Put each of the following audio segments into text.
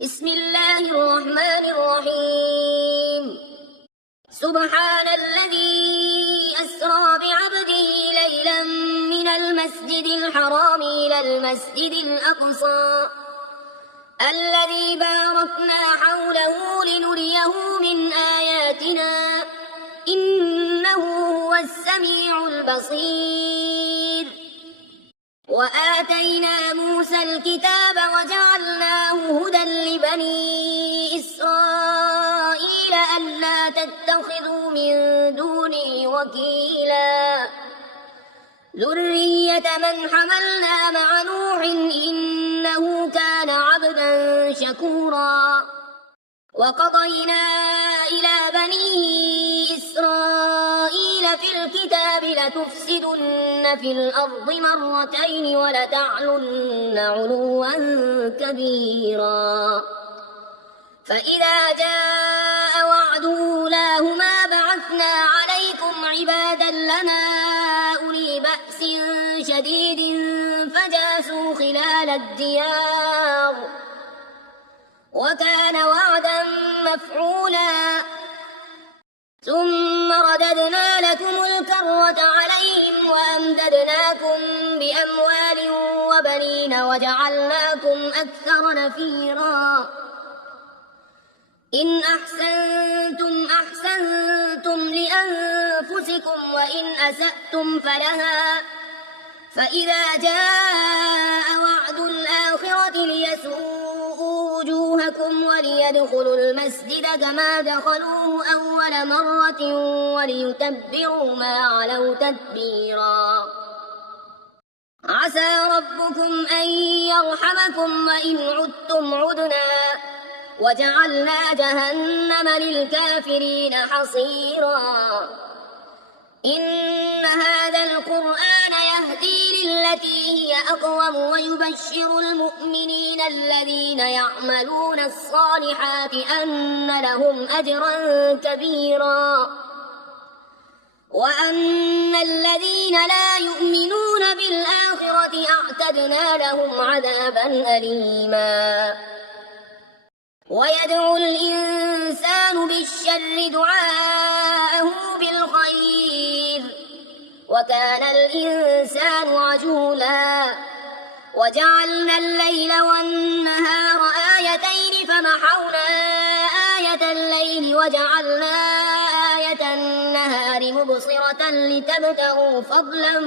بسم الله الرحمن الرحيم. سبحان الذي أسرى بعبده ليلا من المسجد الحرام إلى المسجد الأقصى الذي باركنا حوله لنريه من آياتنا إنه هو السميع البصير. وآتينا موسى الكتاب وجعلناه هدى لبني إسرائيل ألا تتخذوا من دوني وكيلا ذرية من حملنا مع نوح إنه كان عبدا شكورا. وقضينا إلى بني إسرائيل في الكتاب لتفسدن في الأرض مرتين ولتعلن علوا كبيرا. فإذا جاء وعد أولاهما بعثنا عليكم عبادا لنا أولي بأس شديد فجاسوا خلال الديار وكان وعدا مفعولا. ثم رددنا لكم الكرة عليهم وأمددناكم بأموال وبنين وجعلناكم أكثر نفيرا. إن أحسنتم أحسنتم لأنفسكم وإن أسأتم فلها. فإذا جاء وعد الآخرة ليسوءوا وجوهكم وليدخلوا المسجد كما دخلوه أول مرة وليتبروا ما علوا تتبيرا. عسى ربكم أن يرحمكم وإن عدتم عدنا وجعلنا جهنم للكافرين حصيرا. إن هذا القرآن يهدي للتي هي أقوم ويبشر المؤمنين الذين يعملون الصالحات أن لهم أجرا كبيرا وأن الذين لا يؤمنون بالآخرة أعتدنا لهم عذابا أليما. ويدعو الإنسان بالشر دعاءه بالخير وكان الإنسان عجولا. وجعلنا الليل والنهار آيتين فمحونا آية الليل وجعلنا آية النهار مبصرة لتبتغوا فضلا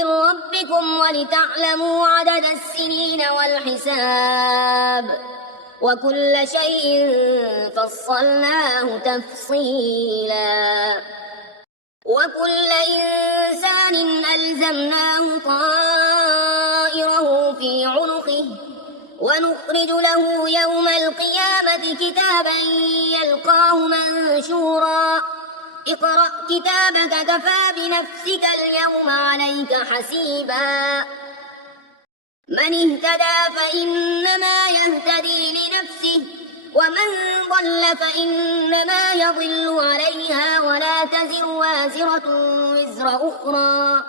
من ربكم ولتعلموا عدد السنين والحساب وكل شيء فصلناه تفصيلا. وكل إنسان ألزمناه طائره في عنقه ونخرج له يوم القيامة كتابا يلقاه منشورا. اقرأ كتابك كفى بنفسك اليوم عليك حسيبا. من اهتدى فإنما يهتدي لنفسه ومن ضل فإنما يضل عليها ولا تزر وازرة وزر أخرى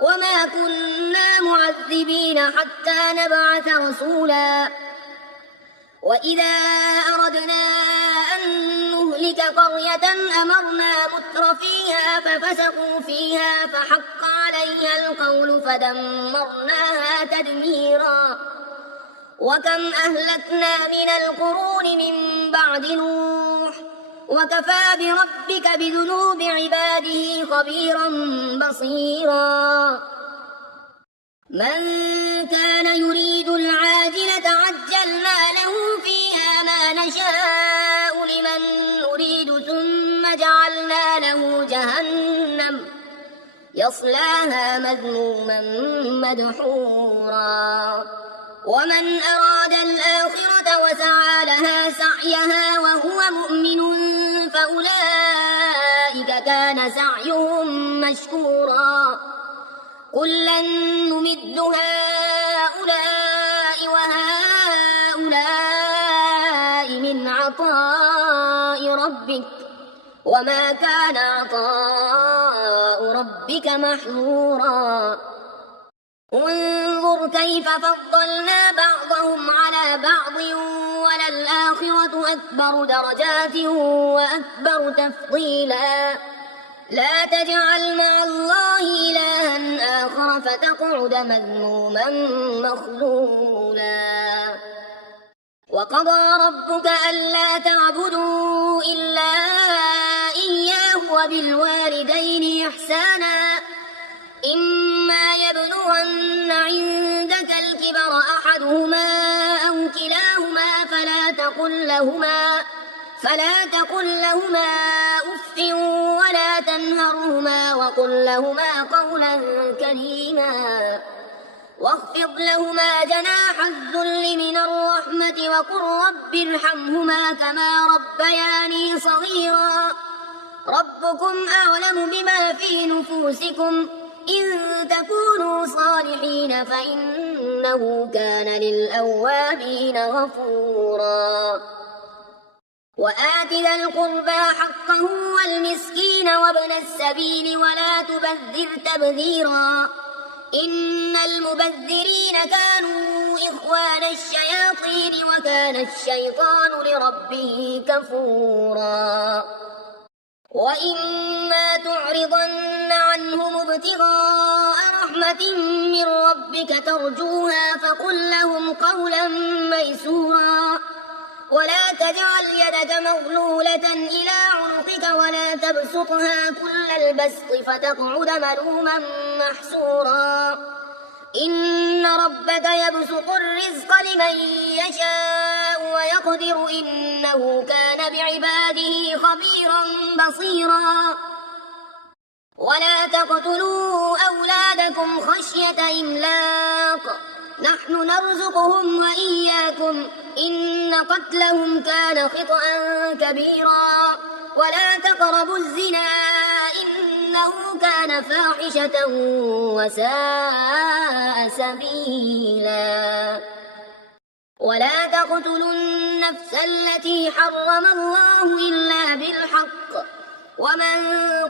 وما كنا معذبين حتى نبعث رسولا. وإذا أردنا أن نهلك قرية أمرنا مترفيها ففسقوا فيها فحق عليها القول فدمرناها تدميرا. وكم أهلكنا من القرون من بعد نوح وكفى بربك بذنوب عباده خبيرا بصيرا. من كان يريد العاجلة عجلنا له فيها ما نشاء لمن نريد ثم جعلنا له جهنم يصلاها مذموما مدحورا. ومن أراد الآخرة وسعى لها سعيها وهو مؤمن فأولئك كان سعيهم مشكورا. كلا نمد هؤلاء وهؤلاء من عطاء ربك وما كان عطاء ربك محظورا. انظر كيف فضلنا بعضهم على بعض وللآخرة أكبر درجات وأكبر تفضيلا لا تجعل مع الله إلها آخر فتقعد مذموما مخذولا وقضى ربك ألا تعبدوا إلا إياه وبالوالدين إحسانا إما يبلغن عندك الكبر أحدهما أو كلاهما فلا تقل لهما أف ولا تنهرهما وقل لهما قولا كريما واخفض لهما جناح الذل من الرحمة وقل رب ارحمهما كما ربياني صغيرا ربكم أعلم بما في نفوسكم إن تكونوا صالحين فإنه كان للأوابين غفورا وآت ذا القربى حقه والمسكين وابن السبيل ولا تبذر تبذيرا إن المبذرين كانوا إخوان الشياطين وكان الشيطان لربه كفورا وإما تعرضن عنهم ابتغاء رحمة من ربك ترجوها فقل لهم قولا ميسورا ولا تجعل يدك مغلولة إلى عنقك ولا تبسطها كل البسط فتقعد ملوما محسورا إن ربك يبسط الرزق لمن يشاء ويقدر إنه كان بعباده خبيرا بصيرا ولا تقتلوا أولادكم خشية إملاق نحن نرزقهم وإياكم إن قتلهم كان خطأ كبيرا ولا تقربوا الزنا إنه كان فاحشة وساء سبيلا ولا تقتلوا النفس التي حرم الله إلا بالحق ومن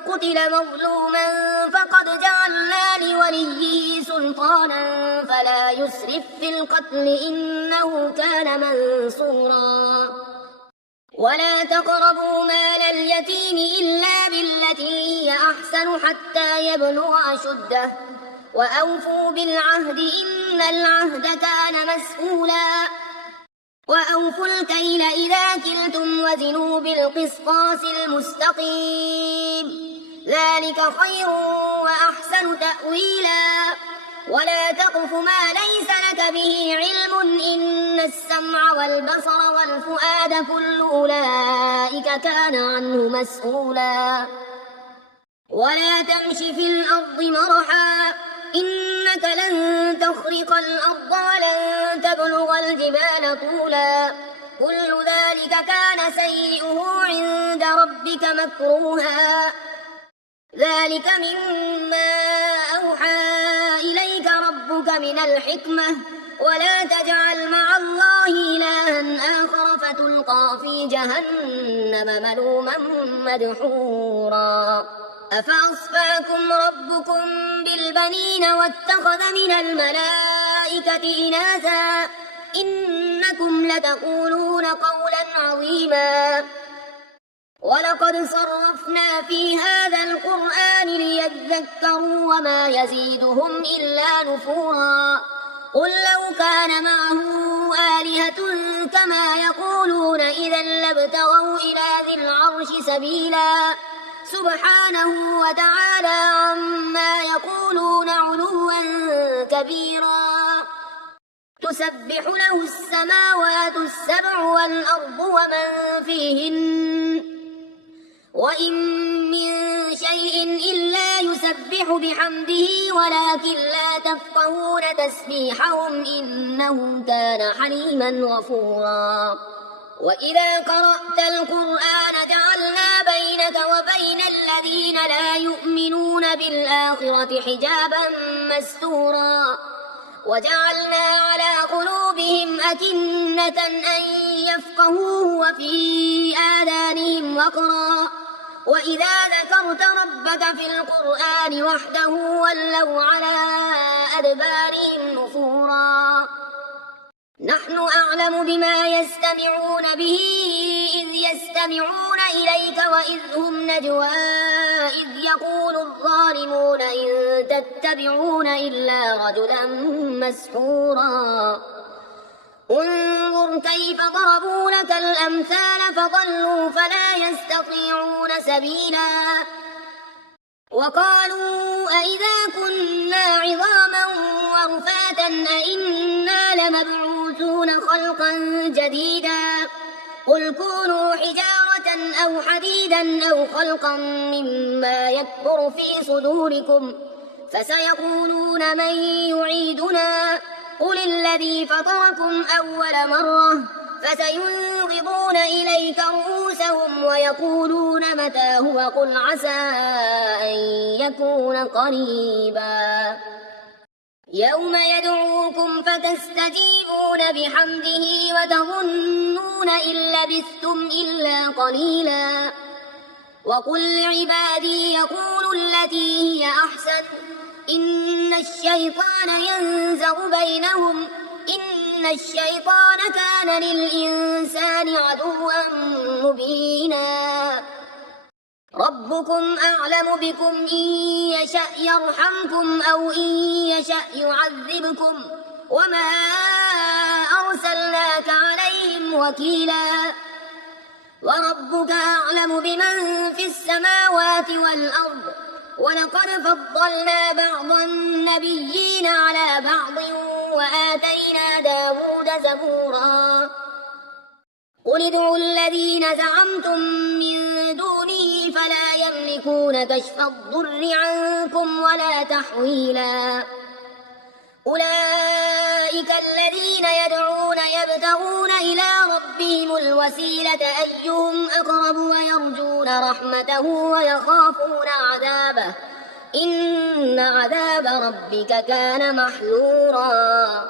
قتل مظلوما فقد جعلنا لوليه سلطانا فلا يسرف في القتل إنه كان منصورا ولا تقربوا مال اليتيم إلا بالتي هي أحسن حتى يبلغ أشده وأوفوا بالعهد إن العهد كان مسؤولا وأوفوا الكيل إذا كلتم وزنوا بالقسطاس المستقيم ذلك خير وأحسن تأويلا ولا تقف ما ليس لك به علم إن السمع والبصر والفؤاد كل أولئك كان عنه مسؤولا ولا تمش في الأرض مرحا إنك لن تخرق الأرض ولن تبلغ الجبال طولا كل ذلك كان سيئه عند ربك مكروها ذلك مما أوحى إليك ربك من الحكمة ولا تجعل مع الله إلها آخر فتلقى في جهنم ملوما مدحورا أفأصفاكم ربكم بالبنين واتخذ من الملائكة إناثا إنكم لتقولون قولا عظيما ولقد صرفنا في هذا القرآن ليذكروا وما يزيدهم إلا نفورا قل لو كان معه آلهة كما يقولون إذا لابتغوا إلى ذي العرش سبيلا سبحانه وتعالى عما يقولون علوا كبيرا تسبح له السماوات السبع والأرض ومن فيهن وإن من شيء إلا يسبح بحمده ولكن لا تفقهون تسبيحهم إنه كان حليما غفورا وإذا قرأت القرآن جعلنا بينك وبين الذين لا يؤمنون بالآخرة حجابا مستورا وجعلنا على قلوبهم أكنة أن يفقهوه وفي آذانهم وقرا وإذا ذكرت ربك في القرآن وحده ولوا على أدبارهم نفورا نحن أعلم بما يستمعون به إذ يستمعون إليك وإذ هم نجوى إذ يقول الظالمون إن تتبعون إلا رجلا مسحورا انظر كيف ضربوا لك الأمثال فضلوا فلا يستطيعون سبيلا وقالوا أئذا كنا عظاما ورفاتا أئنا لمبعوثون خلقا جديدا قل كونوا حجارة أو حديدا أو خلقا مما يكبر في صدوركم فسيقولون من يعيدنا قل الذي فطركم أول مرة فسينغضون إليك رؤوسهم ويقولون متى هو قل عسى أن يكون قريبا يوم يدعوكم فتستجيبون بحمده وتظنون إن لبثتم إلا قليلا وقل لعبادي يقولوا التي هي أحسن إن الشيطان ينزغ بينهم إن الشيطان كان للإنسان عدوا مبينا ربكم أعلم بكم إن يشأ يرحمكم أو إن يشأ يعذبكم وما أرسلناك عليهم وكيلا وربك أعلم بمن في السماوات والأرض ولقد فضلنا بعض النبيين على بعض وآتينا داود زبورا قل ادعوا الذين زعمتم من دونه فلا يملكون كشف الضر عنكم ولا تحويلا أولئك الذين يدعون يبتغون إلى ربهم الوسيلة أيهم أقرب ويرجون رحمته ويخافون عذابه إن عذاب ربك كان محذورا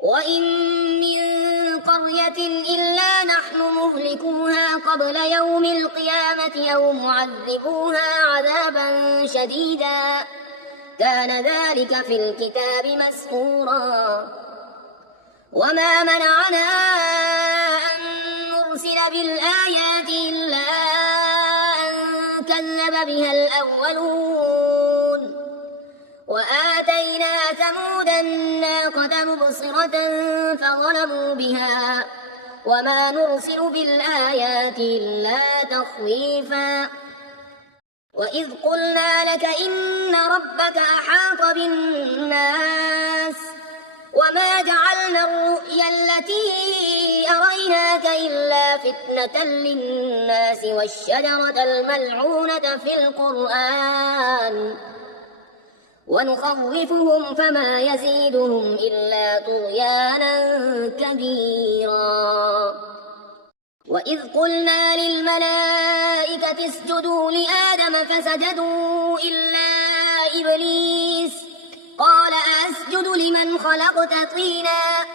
وإن من قرية إلا نحن مهلكوها قبل يوم القيامة أو معذبوها عذابا شديدا كان ذلك في الكتاب مسطورا وما منعنا أن نرسل بالآيات إلا أن كذب بها الأولون وآتينا ثمود الناقة مبصرة فظلموا بها وما نرسل بالآيات إلا تخويفا وإذ قلنا لك إن ربك أحاط بالناس وما جعلنا الرؤيا التي أريناك إلا فتنة للناس والشجرة الملعونة في القرآن ونخوفهم فما يزيدهم إلا طغيانا كبيرا وإذ قلنا للملائكة اسجدوا لآدم فسجدوا إلا إبليس قال أسجد لمن خلقت طينا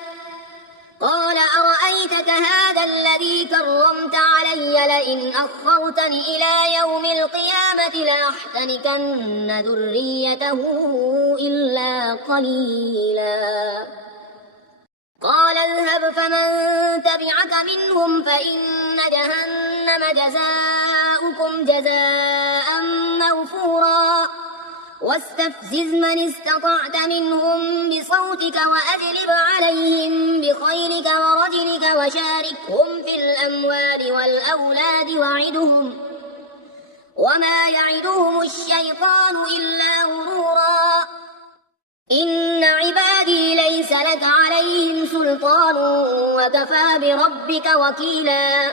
قال أرأيتك هذا الذي كرمت علي لئن أخرتني إلى يوم القيامة لأحتنكن ذريته إلا قليلا قال اذهب فمن تبعك منهم فإن جهنم جزاؤكم جزاء موفورا واستفزز من استطعت منهم بصوتك وأجلب عليهم بخيلك ورجلك وشاركهم في الأموال والأولاد وعدهم وما يعدهم الشيطان إلا غرورا إن عبادي ليس لك عليهم سلطان وكفى بربك وكيلا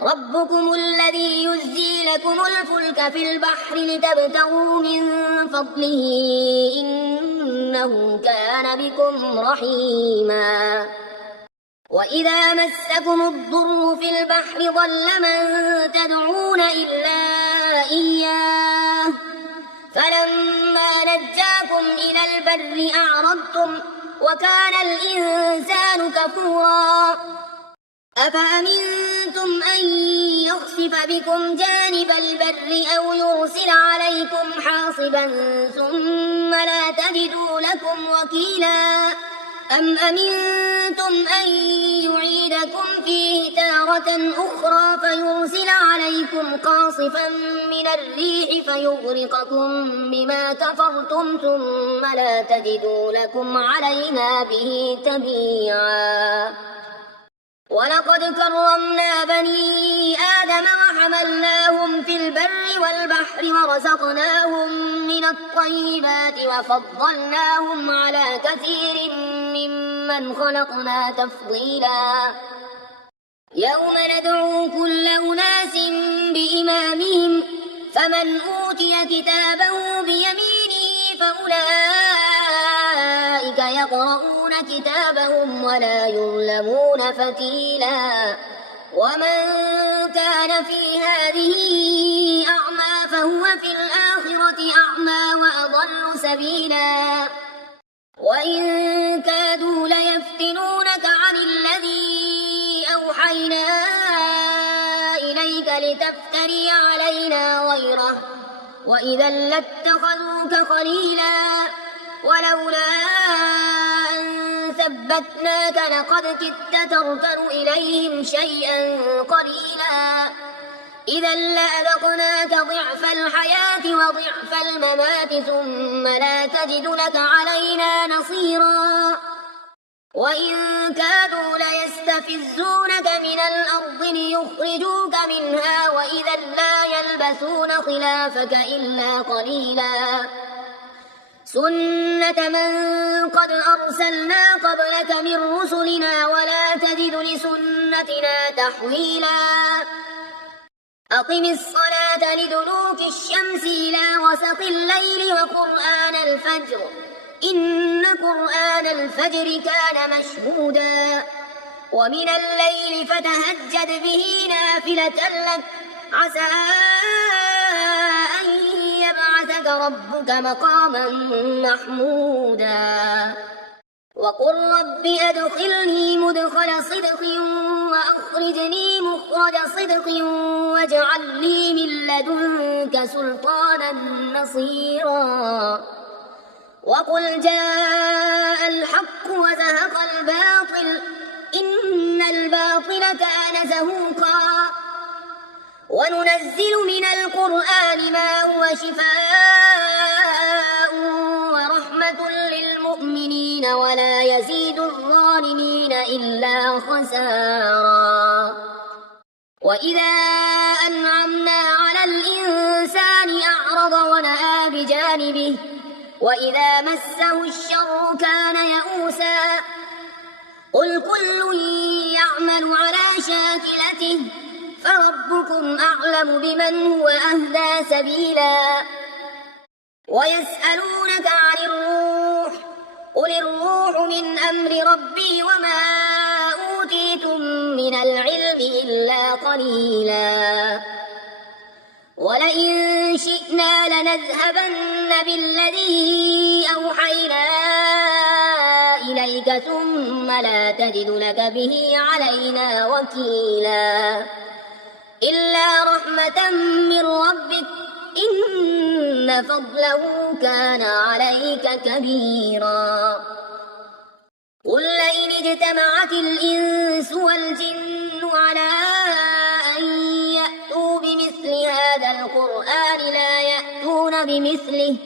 ربكم الذي يزجي لكم الفلك في البحر لتبتغوا من فضله إنه كان بكم رحيما وإذا مسكم الضر في البحر ضل من تدعون إلا إياه فلما نجاكم إلى البر أعرضتم وكان الإنسان كفورا أفأمنتم أن يخسف بكم جانب البر أو يرسل عليكم حاصبا ثم لا تجدوا لكم عليكم وكيلا أم أمنتم أن يعيدكم فيه تارة أخرى فيرسل عليكم قاصفا من الريح فيغرقكم بما كفرتم ثم لا تجدوا لكم علينا به تبيعا ولقد كرمنا بني آدم وحملناهم في البر والبحر ورزقناهم من الطيبات وفضلناهم على كثير ممن خلقنا تفضيلا يوم ندعو كل أناس بإمامهم فمن أوتي كتابه بيمينه فأولئك يقرؤون كتابهم ولا يظلمون فتيلا ومن كان في هذه أعمى فهو في الآخرة أعمى وأضل سبيلا وإن كادوا ليفتنونك عن الذي أوحينا إليك لتفتري علينا غيره وإذا لاتخذوك خليلا ولولا أن ثبتناك لقد كدت تركن إليهم شيئا قليلا إذا لأذقناك ضعف الحياة وضعف الممات ثم لا تجد لك علينا نصيرا وإن كادوا ليستفزونك من الأرض ليخرجوك منها وإذا لا يلبثون خلافك إلا قليلا سنة من قد أرسلنا قبلك من رسلنا ولا تجد لسنتنا تحويلا أقم الصلاة لدلوك الشمس إلى غسق الليل وقرآن الفجر إن قرآن الفجر كان مشهودا ومن الليل فتهجد به نافلة لك عسى أن يبعثك ربك مقاما محمودا وقل رب أدخلني مدخل صدق وأخرجني مخرج صدق واجعل لي من لدنك سلطانا نصيرا وقل جاء الحق وزهق الباطل إن الباطل كان زهوقا وننزل من القرآن ما هو شفاء ورحمة للمؤمنين ولا يزيد الظالمين إلا خسارا وإذا أنعمنا على الإنسان أعرض ونأى بجانبه وإذا مسه الشر كان يئوسا قل كل يعمل على شاكلته فربكم أعلم بمن هو أهدى سبيلا ويسألونك عن الروح قل الروح من أمر ربي وما أوتيتم من العلم إلا قليلا ولئن شئنا لنذهبن بالذي أوحينا إليك ثم لا تجد لك به علينا وكيلا إلا رحمة من ربك إن فضله كان عليك كبيرا قل لئن اجتمعت الإنس والجن على أن يأتوا بمثل هذا القرآن لا يأتون بمثله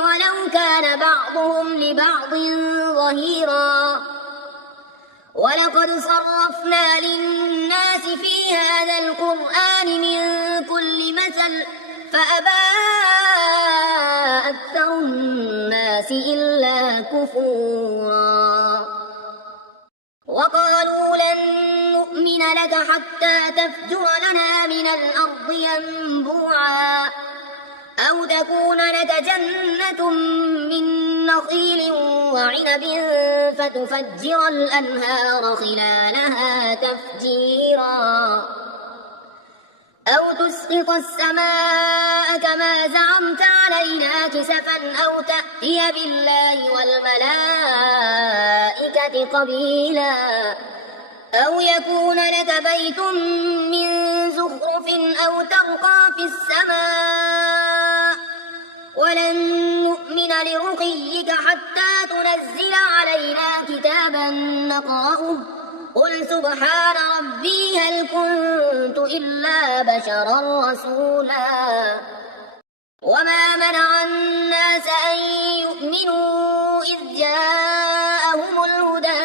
ولو كان بعضهم لبعض ظهيرا ولقد صرفنا للناس في هذا القرآن من كل مثل فأبى أكثر الناس إلا كفورا وقالوا لن نؤمن لك حتى تفجر لنا من الأرض ينبوعا أو تكون لك جنة من نخيل وعنب فتفجر الأنهار خلالها تفجيرا أو تسقط السماء كما زعمت علينا كسفا أو تأتي بالله والملائكة قبيلا أو يكون لك بيت من زخرف أو ترقى في السماء ولن نؤمن لرقيك حتى تنزل علينا كتابا نقرأه قل سبحان ربي هل كنت إلا بشرا رسولا وما منع الناس أن يؤمنوا إذ جاءهم الهدى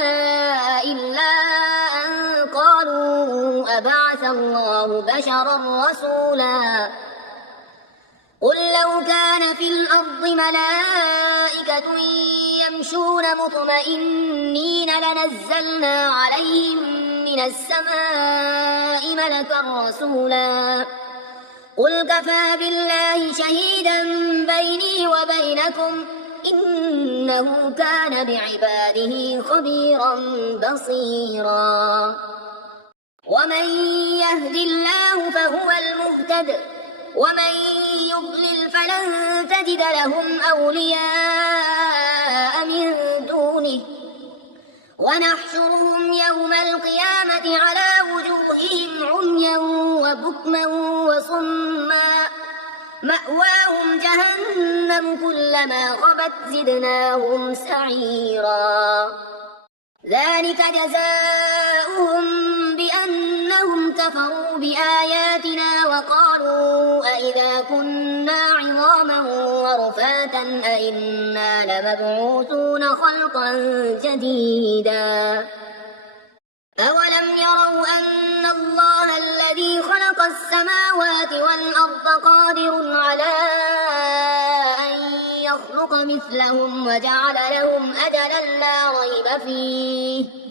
إلا أن قالوا أبعث الله بشرا رسولا قل لو كان في الأرض ملائكة يمشون مطمئنين لنزلنا عليهم من السماء ملكا رسولا قل كفى بالله شهيدا بيني وبينكم إنه كان بعباده خبيرا بصيرا ومن يهد الله فهو المهتد ومن يضلل فلن تجد لهم أولياء من دونه ونحشرهم يوم القيامة على وجوههم عميا وبكما وصما مأواهم جهنم كلما خبت زدناهم سعيرا ذلك جزاؤهم بأنهم كفروا بآياتنا وقالوا أئذا كنا عظاما ورفاتا أئنا لمبعوثون خلقا جديدا أولم يروا أن الله الذي خلق السماوات والأرض قادر على أن يخلق مثلهم وجعل لهم أجلا لا ريب فيه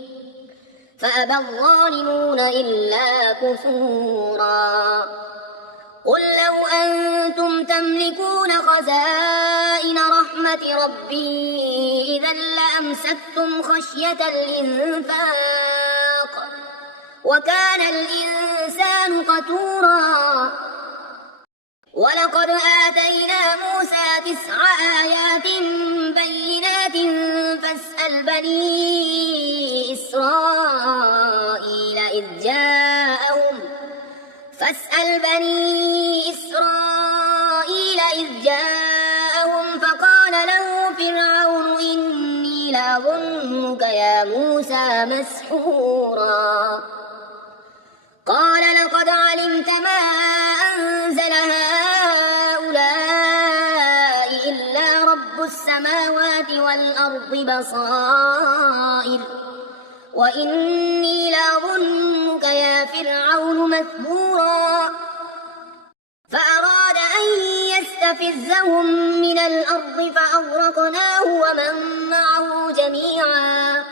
فأبى الظالمون إلا كفورا قل لو أنتم تملكون خزائن رحمة ربي إذا لأمسكتم خشية الإنفاق وكان الإنسان قتورا ولقد آتينا موسى 9 آيات بينات فاسأل بني إسرائيل إذ جاءهم فقال له فرعون إني لأظنك يا موسى مسحورا قال لقد علمت ما أنزل هؤلاء إلا رب السماوات والأرض بصائر وإني لأظنك يا فرعون مثبورا فأراد أن يستفزهم من الأرض فأغرقناه ومن معه جميعا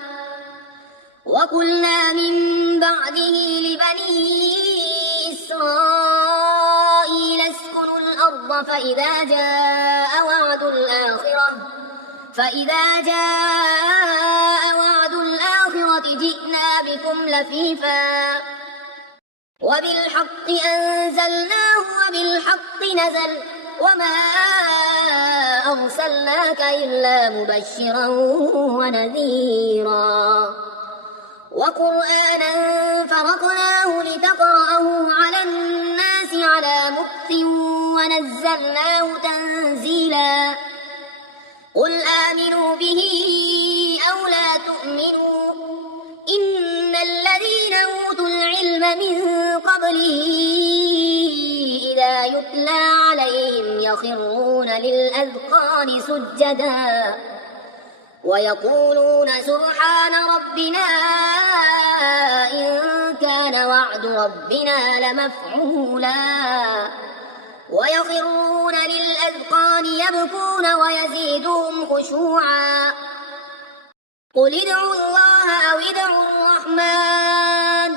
وقلنا من بعده لبني إسرائيل اسكنوا الأرض فإذا جاء وعد الآخرة جئنا بكم لفيفا وبالحق أنزلناه وبالحق نزل وما أرسلناك إلا مبشرا ونذيرا وقرآنا فرقناه لتقرأه على الناس على مكث ونزلناه تنزيلا قل آمنوا به أو لا تؤمنوا إن الذين أوتوا العلم من قبله إذا يتلى عليهم يخرون للأذقان سجدا ويقولون سبحان ربنا إن كان وعد ربنا لمفعولا ويخرون للأذقان يبكون ويزيدهم خشوعا قل ادعوا الله أو ادعوا الرحمن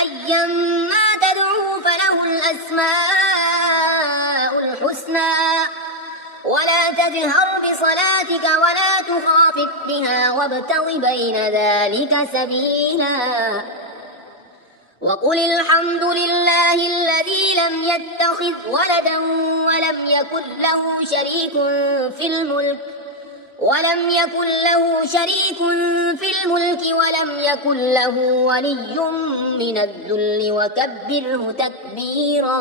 أيما تدعوا فله الأسماء الحسنى ولا تجهر بصلاتك ولا تخافت بها وابتغ بين ذلك سبيلا وقل الحمد لله الذي لم يتخذ ولدا ولم يكن له شريك في الملك ولم يكن له ولي من الذل وكبره تكبيرا